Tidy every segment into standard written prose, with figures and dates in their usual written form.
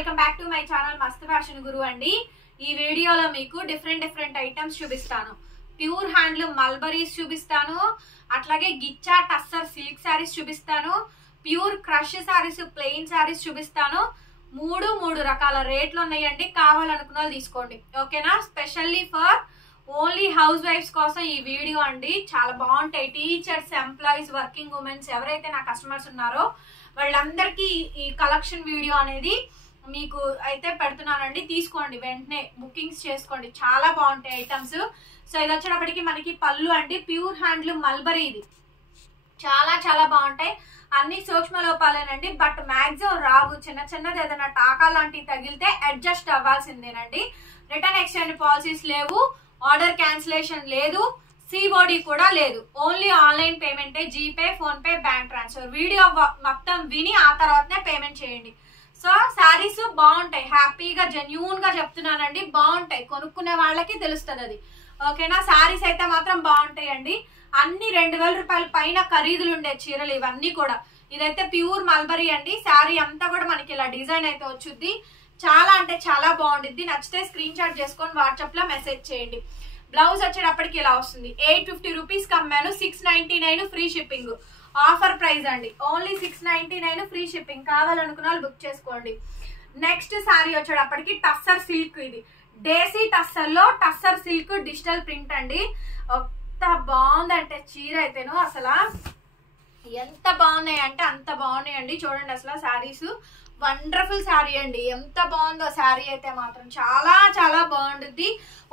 Welcome back to my channel Mast fashion Guru అండి. ఈ వీడియోలో మీకు డిఫరెంట్ ఐటమ్స్ చూపిస్తాను. ప్యూర్ హ్యాండ్లూమ్ మల్బరీస్ చూపిస్తాను, అట్లాగే గిచ్చా టస్సర్ సిల్క్ శారీస్ చూపిస్తాను, pure crush saris plain saris చూపిస్తాను. మూడు రకాల రేట్లు ఉన్నాయండి. కావాలనుకున్న వాళ్ళు తీసుకోండి, ఓకేనా? Specially for only house wives కోసం ఈ వీడియో అండి. చాలా బాగుంటాయి. టీచర్స్, ఎంప్లాయీస్, వర్కింగ్ ఉమెన్స్ ఎవరైతే నా కస్టమర్స్ ఉన్నారో వాళ్ళందరికీ ఈ కలెక్షన్ వీడియో అనేది మీకు అయితే పెడుతున్నానండి. తీసుకోండి, వెంటనే బుకింగ్స్ చేసుకోండి. చాలా బాగుంటాయి ఐటమ్స్. సో ఇది వచ్చేటప్పటికి మనకి పళ్ళు అండి. ప్యూర్ హ్యాండ్లూమ్ మల్బరీ, ఇది చాలా బాగుంటాయి. అన్ని సూక్ష్మ లోపాలేనండి, బట్ మాక్సిమం రావు. చిన్నది ఏదైనా టాకా లాంటివి తగిలితే అడ్జస్ట్ అవ్వాల్సిందేనండి. రిటర్న్ ఎక్స్చేంజ్ పాలసీస్ లేవు, ఆర్డర్ క్యాన్సిలేషన్ లేదు, సిఓడి కూడా లేదు. ఓన్లీ ఆన్లైన్ పేమెంటే, GPay, PhonePe, bank transfer. Video మొత్తం విని ఆ తర్వాతనే పేమెంట్ చేయండి. సో శారీస్ బాగుంటాయి, హ్యాపీగా జెన్యూన్ గా చెప్తున్నానండి. బాగుంటాయి, కొనుక్కునే వాళ్ళకి తెలుస్తుంది అది, ఓకేనా? శారీస్ అయితే మాత్రం బాగుంటాయండి. అన్ని 2000 రూపాయల పైన ఖరీదులు ఉండే చీరలు ఇవన్నీ కూడా. ఇదైతే ప్యూర్ మల్బరీ అండి. శారీ అంతా కూడా మనకి ఇలా డిజైన్ అయితే వచ్చుద్ది. చాలా అంటే చాలా బాగుంటుంది. నచ్చితే స్క్రీన్ షాట్ చేసుకొని వాట్సాప్ లో మెసేజ్ చేయండి. బ్లౌజ్ వచ్చేటప్పటికి ఇలా వస్తుంది. 850 రూపీస్ కమ్మాను, 699 ఫ్రీ షిప్పింగ్. ఆఫర్ ప్రైస్ అండి, ఓన్లీ 699 ఫ్రీ షిప్పింగ్. కావాలనుకున్న వాళ్ళు బుక్ చేసుకోండి. నెక్స్ట్ శారీ వచ్చేటప్పటికి టస్సర్ సిల్క్. ఇది డేసీ టస్సర్ లో టస్సర్ సిల్క్ డిజిటల్ ప్రింట్ అండి. ఎంత బాగుందంటే చీర అయితేను అసలు ఎంత బాగున్నాయి అంటే అంత బాగున్నాయండి. చూడండి అసలు శారీస్ వండర్ఫుల్ శారీ అండి. ఎంత బాగుందో శారీ అయితే మాత్రం చాలా బాగుంటుంది.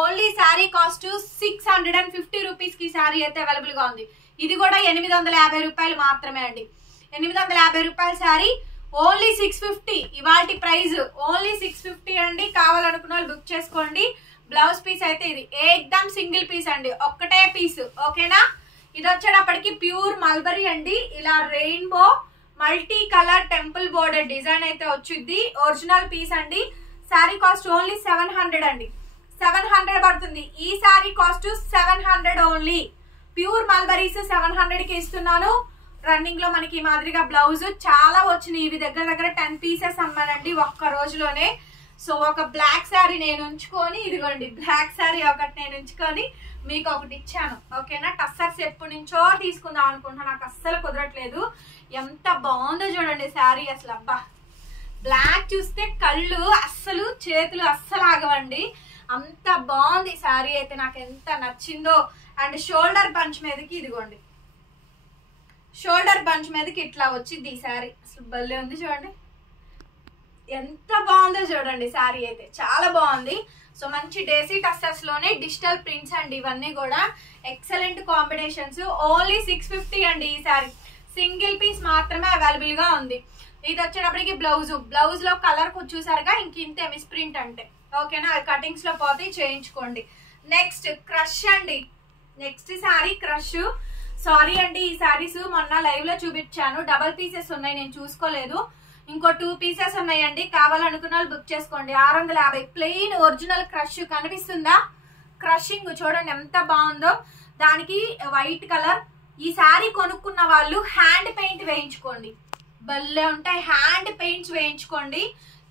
ఓన్లీ శారీ కాస్ట్ 650 రూపీస్ కి శారీ అయితే అవైలబుల్ గా ఉంది. ఇది కూడా 850 రూపాయలు మాత్రమే అండి. 850 రూపాయల శారీ ఓన్లీ 650. ఇవాల్టి ప్రైస్ ఓన్లీ 650 అండి. కావాలనుకున్న వాళ్ళు బుక్ చేసుకోండి. బ్లౌజ్ పీస్ అయితే ఇది ఏకదమ్ సింగిల్ పీస్ అండి, ఒక్కటే పీస్, ఓకేనా? ఇది వచ్చేటప్పటికి ప్యూర్ మల్బరీ అండి. ఇలా rainbow multi colour temple border design అయితే వచ్చింది. ఒరిజినల్ పీస్ అండి. శారీ కాస్ట్ ఓన్లీ 700 అండి. 700 పడుతుంది. ఈ sari cost 700 only. Pure mulberries 700 కి ఇస్తున్నాను. రన్నింగ్ లో మనకి ఈ మాదిరిగా బ్లౌజ్ చాలా వచ్చినాయి. ఇవి దగ్గర 10 పీసెస్ అమ్మానండి ఒక్క రోజులోనే. సో ఒక బ్లాక్ శారీ నేను ఉంచుకొని, ఇదిగోండి బ్లాక్ శారీ ఒకటి నేను ఉంచుకొని మీకు ఒకటి ఇచ్చాను, ఓకేనా? టస్సర్స్ ఎప్పటి నుంచో తీసుకుందాం అనుకుంటున్నా, నాకు అస్సలు కుదరట్లేదు. ఎంత బాగుందో చూడండి శారీ అసలు. అబ్బా, బ్లాక్ చూస్తే కళ్ళు అస్సలు చేతులు అస్సలు ఆగవండి. అంత బాగుంది శారీ అయితే, నాకు ఎంత నచ్చిందో. అండ్ షోల్డర్ బంచ్ మీదకి ఇదిగోండి, షోల్డర్ బంచ్ మీదకి ఇట్లా వచ్చింది ఈ శారీ. అసలు భలే ఉంది చూడండి, ఎంత బాగుందో చూడండి. శారీ అయితే చాలా బాగుంది. సో మంచి డేసీ టస్సర్స్ లోనే డిజిటల్ ప్రింట్స్ అండి. ఇవన్నీ కూడా ఎక్సలెంట్ కాంబినేషన్స్. ఓన్లీ 650 అండి. ఈ శారీ సింగిల్ పీస్ మాత్రమే అవైలబుల్ గా ఉంది. ఇది వచ్చేటప్పటికి బ్లౌజ్ లో కలర్ చూసారుగా, ఇంతే మిస్ ప్రింట్ అంటే, ఓకేనా? కటింగ్స్ లో పోతే చేయించుకోండి. నెక్స్ట్ క్రష్ అండి. Next sari crush. సారీ అండి, ఈ శారీస్ మొన్న లైవ్ లో చూపించాను, డబల్ పీసెస్ ఉన్నాయి, నేను చూసుకోలేదు. ఇంకో 2 పీసెస్ ఉన్నాయండి. కావాలనుకున్న వాళ్ళు బుక్ చేసుకోండి. 650 ప్లెయిన్ ఒరిజినల్ క్రష్. కనిపిస్తుందా? క్రషింగ్ చూడండి ఎంత బాగుందో. దానికి వైట్ కలర్. ఈ శారీ కొనుక్కున్న వాళ్ళు హ్యాండ్ పెయింట్ వేయించుకోండి, భలే ఉంటాయి. హ్యాండ్ పెయింట్స్ వేయించుకోండి,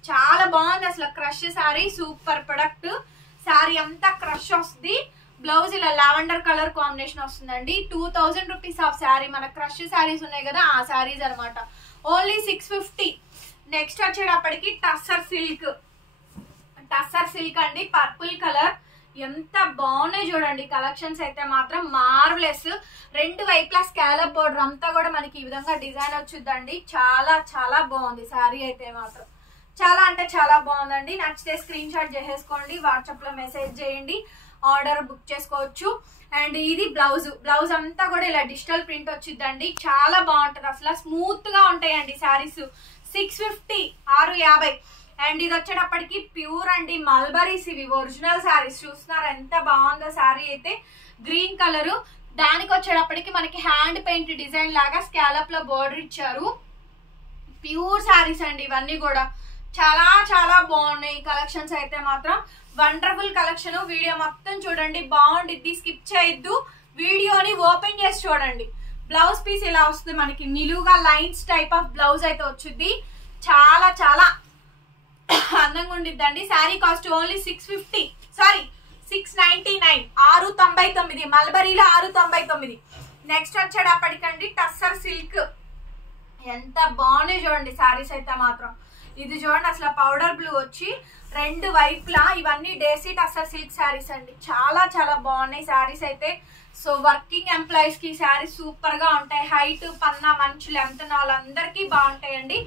చాలా బాగుంది అసలు. Crush sari super product. Sari అంతా క్రష్ వస్తుంది. బ్లౌజ్ ఇలా లావెండర్ కలర్ కాంబినేషన్ వస్తుందండి. 2000 రూపీస్ ఆఫ్ శారీ. మన క్రష్ శారీస్ ఉన్నాయి కదా, ఆ శారీస్ అనమాట. ఓన్లీ 650. నెక్స్ట్ వచ్చేటప్పటికి టస్సర్ సిల్క్. టస్సర్ సిల్క్ అండి, పర్పుల్ కలర్. ఎంత బాగున్నాయి చూడండి కలెక్షన్స్ అయితే మాత్రం మార్వెలెస్. 2 వైపులా స్కాలప్ బోర్డర్ అంతా కూడా మనకి ఈ విధంగా డిజైన్ వచ్చిందండి. చాలా బాగుంది శారీ అయితే మాత్రం. చాలా అంటే చాలా బాగుందండి. నచ్చితే స్క్రీన్ షాట్ చేసేసుకోండి, వాట్సాప్ లో మెసేజ్ చేయండి, ఆర్డర్ బుక్ చేసుకోవచ్చు. అండ్ ఇది బ్లౌజ్ అంతా కూడా ఇలా డిజిటల్ ప్రింట్ వచ్చిందండి. చాలా బాగుంటది అసలు, స్మూత్ గా ఉంటాయండి శారీస్. 650, 650. అండ్ ఇది వచ్చేటప్పటికి ప్యూర్ అండి మల్బరీస్. ఇవి ఒరిజినల్ శారీస్. చూస్తున్నారు ఎంత బాగుందో శారీ అయితే. Green colour. దానికి వచ్చేటప్పటికి మనకి హ్యాండ్ పెయింట్ డిజైన్ లాగా స్కాలప్ లో బోర్డర్ ఇచ్చారు. ప్యూర్ శారీస్ అండి ఇవన్నీ కూడా. చాలా బాగున్నాయి కలెక్షన్స్ అయితే మాత్రం. Wonderful collection. వీడియో మొత్తం చూడండి, బాగుండిద్ది, స్కిప్ చేయొద్దు. వీడియోని ఓపెన్ చేసి చూడండి. బ్లౌజ్ పీస్ ఇలా వస్తుంది మనకి, నిలువుగా లైన్స్ టైప్ ఆఫ్ బ్లౌజ్ అయితే వచ్చింది. చాలా అందంగా ఉండిద్దండి. శారీ కాస్ట్ ఓన్లీ 650, సారీ 699, 699, మల్బరీలో 699. నెక్స్ట్ వచ్చేటప్పటికండి టస్సర్ సిల్క్. ఎంత బాగున్నాయి చూడండి శారీస్ అయితే మాత్రం. ఇది చూడండి అసలు పౌడర్ బ్లూ వచ్చి రెండు వైపులా ఇవన్నీ డేసీ టస్సర్ సిల్క్ శారీస్ అండి. చాలా చాలా బాగున్నాయి శారీస్ అయితే. సో వర్కింగ్ ఎంప్లాయీస్ కి శారీస్ సూపర్ గా ఉంటాయి. హైట్ పన్నా మంచి లెంత్ ఉన్న వాళ్ళందరికీ బాగుంటాయండి.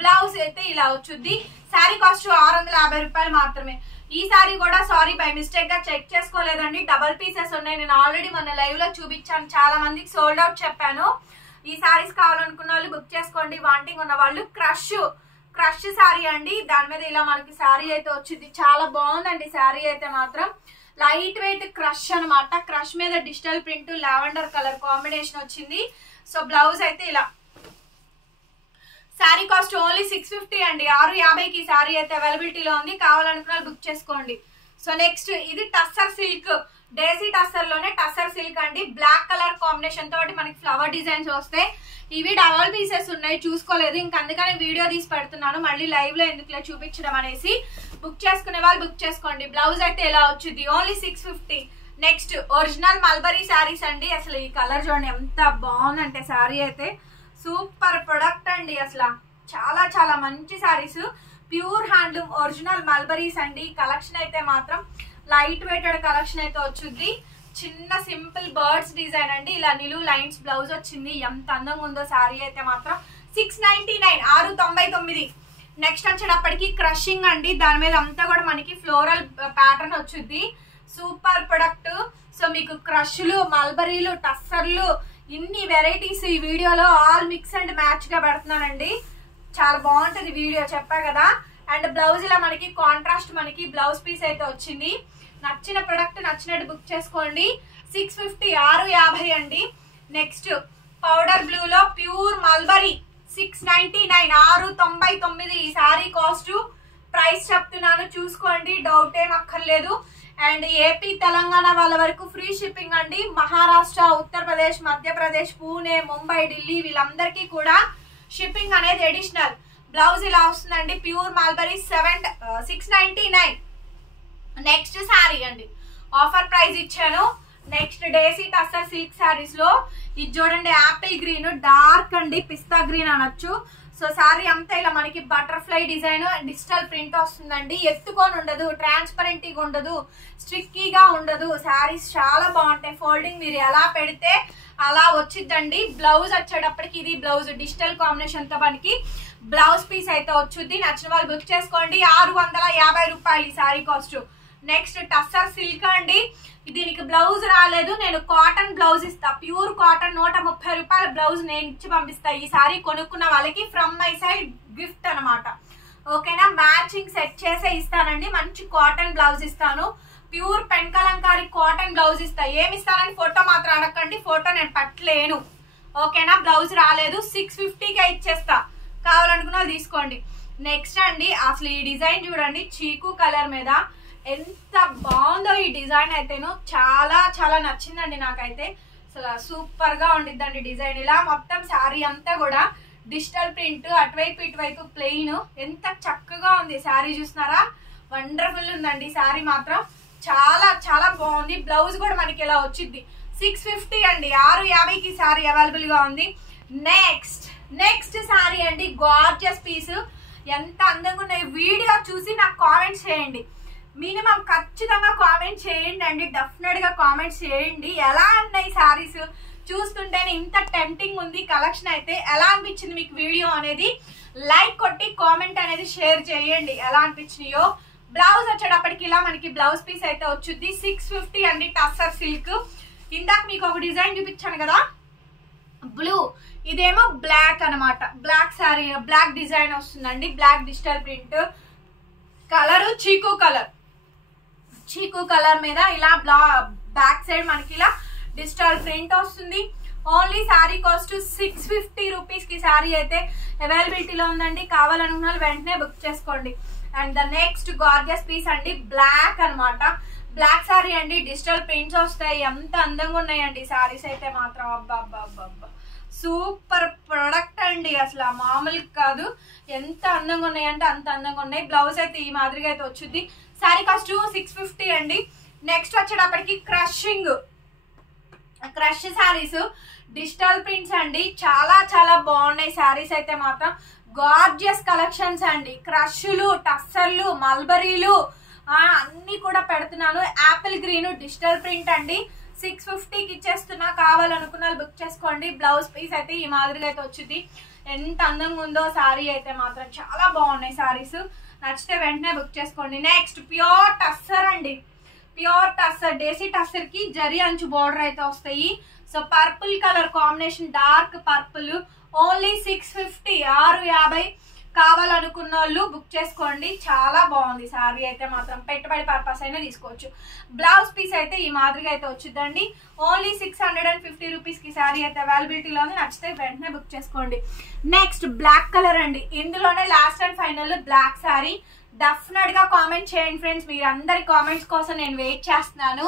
బ్లౌజ్ అయితే ఇలా వచ్చుద్ది. శారీ కాస్ట్ 650 రూపాయలు మాత్రమే. ఈ శారీ కూడా సారీ బై మిస్టేక్ గా చెక్ చేసుకోలేదండి, డబల్ పీసెస్ ఉన్నాయి. నేను ఆల్రెడీ మొన్న లైవ్ లో చూపించాను, చాలా మందికి సోల్డ్ అవుట్ చెప్పాను. ఈ శారీస్ కావాలనుకున్న వాళ్ళు బుక్ చేసుకోండి. వాంటింగ్ ఉన్న వాళ్ళు క్రష్ శారీ అండి. దాని మీద ఇలా మనకి శారీ అయితే వచ్చింది. చాలా బాగుందండి శారీ అయితే మాత్రం. లైట్ వెయిట్ క్రష్ అనమాట. క్రష్ మీద digital print lavender colour combination వచ్చింది. సో బ్లౌజ్ అయితే ఇలా. శారీ కాస్ట్ ఓన్లీ 650 అండి. 650కి శారీ అయితే అవైలబిలిటీలో ఉంది. కావాలనుకున్న బుక్ చేసుకోండి. సో నెక్స్ట్ ఇది టస్సర్ సిల్క్, డేసీ టస్సర్ లోనే టస్సర్ సిల్క్ అండి. బ్లాక్ కలర్ కాంబినేషన్ తోటి మనకి ఫ్లవర్ డిజైన్స్ వస్తాయి. ఇవి డబల్ పీసెస్ ఉన్నాయి, చూసుకోలేదు ఇంక, అందుకనే వీడియో తీసి పెడుతున్నాను. మళ్ళీ లైవ్ లో ఎందుకులే చూపించడం అనేసి. బుక్ చేసుకునే వాళ్ళు బుక్ చేసుకోండి. బ్లౌజ్ అయితే ఎలా వచ్చింది only 650. Next original mulberry saris అండి. అసలు ఈ కలర్ చూడండి ఎంత బాగుందంటే శారీ అయితే సూపర్ ప్రొడక్ట్ అండి. అసలు చాలా చాలా మంచి saris. Pure handloom original mulberries అండి. కలెక్షన్ అయితే మాత్రం లైట్ వెయిటెడ్ కలెక్షన్ అయితే వచ్చింది. చిన్న సింపుల్ బర్డ్స్ డిజైన్ అండి. ఇలా నిలువు లైన్స్ బ్లౌజ్ వచ్చింది. ఎంత అందంగా ఉందో శారీ అయితే మాత్రం. 699, 699. నెక్స్ట్ వచ్చేటప్పటికి క్రషింగ్ అండి. దాని మీద అంతా కూడా మనకి ఫ్లోరల్ ప్యాటర్న్ వచ్చింది. Super product. సో మీకు క్రష్లు, మల్బరీలు, టస్సర్లు, ఇన్ని వెరైటీస్ ఈ వీడియోలో ఆల్ మిక్స్ అండ్ మ్యాచ్ గా పెడుతున్నానండి. చాలా బాగుంటది వీడియో, చెప్పా కదా. అండ్ బ్లౌజ్ ఇలా మనకి కాంట్రాస్ట్ మనకి బ్లౌజ్ పీస్ అయితే వచ్చింది. నచ్చిన ప్రొడక్ట్ నచ్చినట్టు బుక్ చేసుకోండి. 650, 650 అండి. నెక్స్ట్ పౌడర్ బ్లూ లో ప్యూర్ మల్బరీ 699, 699. ఈ శారీ కాస్ట్ ప్రైస్ చెప్తున్నాను, చూసుకోండి, డౌట్ ఏం అక్కర్లేదు. అండ్ ఏపీ తెలంగాణ వాళ్ళ వరకు ఫ్రీ షిప్పింగ్ అండి. మహారాష్ట్ర, ఉత్తరప్రదేశ్, మధ్యప్రదేశ్, పూణే, ముంబై, ఢిల్లీ వీళ్ళందరికీ కూడా షిప్పింగ్ అనేది అడిషనల్. బ్లౌజ్ ఇలా వస్తుందండి. Pure mulberry 699. నెక్స్ట్ శారీ అండి, ఆఫర్ ప్రైస్ ఇచ్చాను. నెక్స్ట్ డేసీ టస్సర్ సిల్క్ శారీస్ లో ఇది చూడండి యాపిల్ గ్రీన్, డార్క్ అండి పిస్తా గ్రీన్ అనొచ్చు. సో శారీ అంతా ఇలా మనకి బటర్ఫ్లై డిజైన్ డిజిటల్ ప్రింట్ వస్తుందండి. ఎత్తుకొని ఉండదు, ట్రాన్స్పరెంట్ గా ఉండదు, స్ట్రిక్కీగా ఉండదు. శారీస్ చాలా బాగుంటాయి. ఫోల్డింగ్ మీరు ఎలా పెడితే అలా వచ్చిద్దండి. బ్లౌజ్ వచ్చేటప్పటికి ఇది బ్లౌజ్ డిజిటల్ కాంబినేషన్ తో మనకి బ్లౌజ్ పీస్ అయితే వచ్చుద్ది. నచ్చిన వాళ్ళు బుక్ చేసుకోండి. 650 రూపాయలు ఈ sari cost. Next tussar silk అండి. దీనికి బ్లౌజ్ రాలేదు, నేను కాటన్ బ్లౌజ్ ఇస్తా. ప్యూర్ కాటన్ 130 రూపాయల బ్లౌజ్ నేను ఇచ్చి పంపిస్తా. ఈ సారీ కొనుక్కున్న వాళ్ళకి ఫ్రమ్ మై సైడ్ గిఫ్ట్ అనమాట. ఓకేనా, మ్యాచింగ్ సెట్ చేసే ఇస్తానండి. మంచి కాటన్ బ్లౌజ్ ఇస్తాను. Pure pen Kalamkari cotton blouse ఇస్తా. ఏమి ఇస్తానని ఫోటో మాత్రం అడగండి, ఫోటో నేను పట్టలేను. ఓకేనా, బ్లౌజ్ రాలేదు, 650కే ఇచ్చేస్తా. కావాలనుకున్నా తీసుకోండి. నెక్స్ట్ అండి అసలు ఈ డిజైన్ చూడండి, చీకు కలర్ మీద ఎంత బాగుందో ఈ డిజైన్ అయితేను. చాలా చాలా నచ్చిందండి నాకైతే. అసలు సూపర్ గా ఉండిద్దండి డిజైన్. ఇలా మొత్తం శారీ అంతా కూడా డిజిటల్ ప్రింట్, అటువైపు ఇటువైపు ప్లెయిన్. ఎంత చక్కగా ఉంది శారీ, చూస్తున్నారా? వండర్ఫుల్ ఉందండి శారీ మాత్రం. చాలా చాలా బాగుంది. బ్లౌజ్ కూడా మనకి ఇలా వచ్చింది. 650 అండి. 650కి శారీ అవైలబుల్ గా ఉంది. నెక్స్ట్ శారీ అండి, గార్జియస్ పీస్. ఎంత అందంగా ఉన్నాయి. వీడియో చూసి నాకు కామెంట్స్ చేయండి. మినిమం ఖచ్చితంగా కామెంట్ చేయండి అండి. డెఫినెట్ గా కామెంట్స్ చేయండి. ఎలా ఉన్నాయి శారీస్ చూస్తుంటేనే ఇంత టెంప్టింగ్ ఉంది కలెక్షన్ అయితే. ఎలా అనిపించింది మీకు వీడియో అనేది లైక్ కొట్టి కామెంట్ అనేది షేర్ చేయండి ఎలా అనిపించినాయో. బ్లౌజ్ వచ్చేటప్పటికి ఇలా మనకి బ్లౌజ్ పీస్ అయితే వచ్చుద్ది. 650 అండి టస్సర్ సిల్క్. ఇందాక మీకు ఒక డిజైన్ చూపించాను కదా బ్లూ, ఇదేమో బ్లాక్ అనమాట. బ్లాక్ శారీ, బ్లాక్ డిజైన్ వస్తుందండి. Black digital print, colour chiku colour మీద ఇలా బ్యాక్ సైడ్ మనకి ఇలా డిజిటల్ ప్రింట్ వస్తుంది. ఓన్లీ శారీ కాస్ట్ 650 రూపీస్ కి శారీ అయితే అవైలబిలిటీలో ఉందండి. కావాలనుకున్న వెంటనే బుక్ చేసుకోండి. And the next gorgeous piece అండి, బ్లాక్ అనమాట. బ్లాక్ శారీ అండి, డిజిటల్ ప్రింట్స్ వస్తాయి. ఎంత అందంగా ఉన్నాయండి శారీస్ అయితే మాత్రం. అబ్బా అబ్బా అబ్బా, సూపర్ ప్రొడక్ట్ అండి, అసలు మామూలు కాదు. ఎంత అందంగా ఉన్నాయి అంటే అంత అందంగా ఉన్నాయి. బ్లౌజ్ అయితే ఈ మాదిరిగా అయితే వచ్చింది. శారీ కాస్ట్ 650 అండి. నెక్స్ట్ వచ్చేటప్పటికి క్రష్ శారీస్, డిజిటల్ ప్రింట్స్ అండి. చాలా చాలా బాగున్నాయి శారీస్ అయితే మాత్రం. గార్జియస్ కలెక్షన్స్ అండి. క్రష్లు, టస్సర్లు, మల్బరీలు అన్ని కూడా పెడుతున్నాను. యాపిల్ గ్రీన్ డిజిటల్ ప్రింట్ అండి. 650కి ఇచ్చేస్తున్నా. కావాలనుకున్న బుక్ చేసుకోండి. బ్లౌజ్ పీస్ అయితే ఈ మాదిరిగా అయితే వచ్చింది. ఎంత అందంగా ఉందో శారీ అయితే మాత్రం. చాలా బాగున్నాయి శారీస్. నచ్చితే వెంటనే బుక్ చేసుకోండి. నెక్స్ట్ ప్యూర్ టస్సర్ అండి. ప్యూర్ టస్సర్, డేసీ టస్సర్ కి జరీ అంచు బోర్డర్ అయితే వస్తాయి. So purple colour combination, dark purple. Only 650, 650. కావాలనుకున్న వాళ్ళు బుక్ చేసుకోండి. చాలా బాగుంది శారీ అయితే మాత్రం. పెట్టుబడి పర్పస్ అయినా తీసుకోవచ్చు. బ్లౌజ్ పీస్ అయితే ఈ మాదిరిగా అయితే వచ్చిందండి. ఓన్లీ 650 రూపీస్కి శారీ అయితే అవైలబిలిటీలో ఉంది. నచ్చితే వెంటనే బుక్ చేసుకోండి. నెక్స్ట్ బ్లాక్ కలర్ అండి. ఇందులోనే last and final black sari. Definite గా కామెంట్ చేయండి ఫ్రెండ్స్. మీరు అందరి కామెంట్స్ కోసం నేను వెయిట్ చేస్తున్నాను.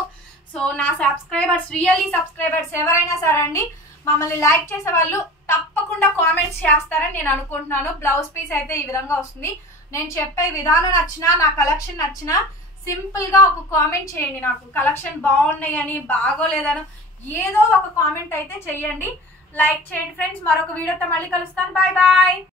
సో నా సబ్స్క్రైబర్స్, రియల్లీ సబ్స్క్రైబర్స్ ఎవరైనా సరే అండి, మమ్మల్ని లైక్ చేసే వాళ్ళు తప్పకుండా కామెంట్స్ చేస్తారని నేను అనుకుంటున్నాను. బ్లౌజ్ పీస్ అయితే ఈ విధంగా వస్తుంది. నేను చెప్పే విధానం నచ్చినా, నా కలెక్షన్ నచ్చినా సింపుల్ గా ఒక కామెంట్ చేయండి. నాకు కలెక్షన్ బాగున్నాయి అని, బాగోలేదని ఏదో ఒక కామెంట్ అయితే చెయ్యండి. లైక్ చేయండి ఫ్రెండ్స్. మరొక వీడియోతో మళ్ళీ కలుస్తాను. Bye bye.